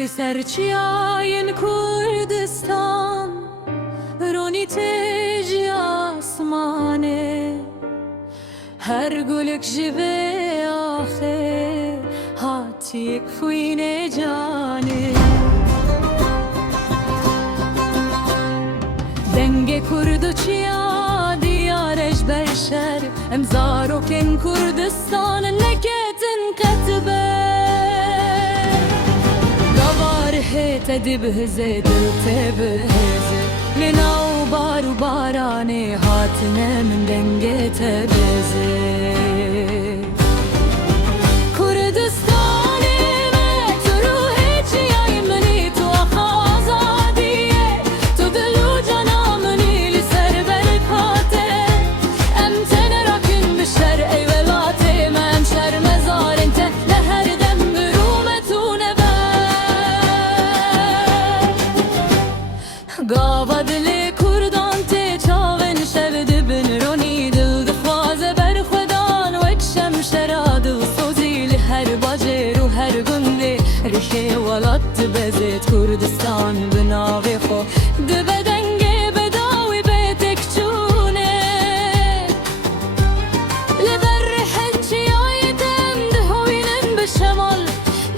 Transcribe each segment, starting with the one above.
لسر چیاین کردستان رونی تیجی آسمانه هر گلک جبه آخر هاتی کوین جانه دنگ کرد و چیا دیارش برشر امزارو کن کردستان نکتن کتبه تدي بهزة دلت بهزة لناو بارو باراني هاتنا من دنجة بهزة كردستاني ما تروحي جاي مني توخا آزادية تدلو جنا مني لسر بركاته أمتن راكن بالشرق ولاتي ما أمشر مزار انت لهر دم برومتونه قابد لي كردان تي چاون شود بن رونی دل دخوازه بر خدان وکشم شراد و سوزی لهر باجر و هر گنده ریخه ولات بزید کردستان بناوی خو دبدنگه بداوی بیتک چونه لبر حنچی آیتم دهوینن بشمال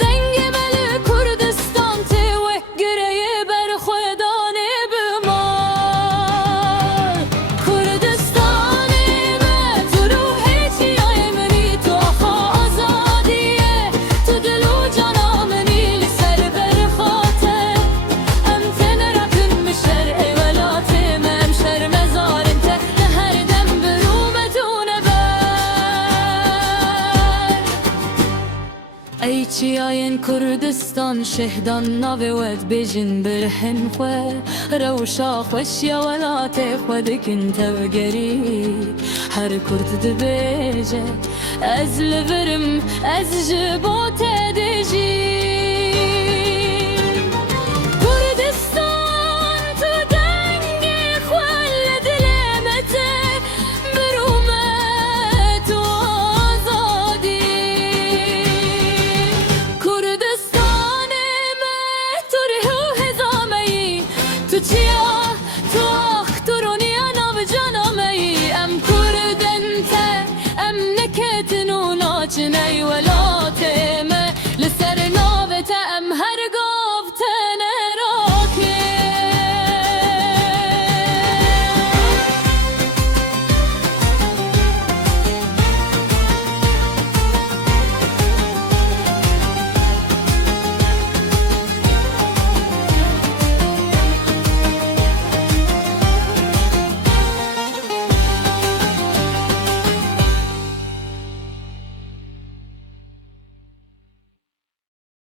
دنگه مل کردستان تی وگره بر خدان ای چیاین کردستان شهدان ناوی ود بیجن برهن خو روشا خوشیا ولات خود کن توگری هر کرد دبیجه از لبرم از جبوت دیجی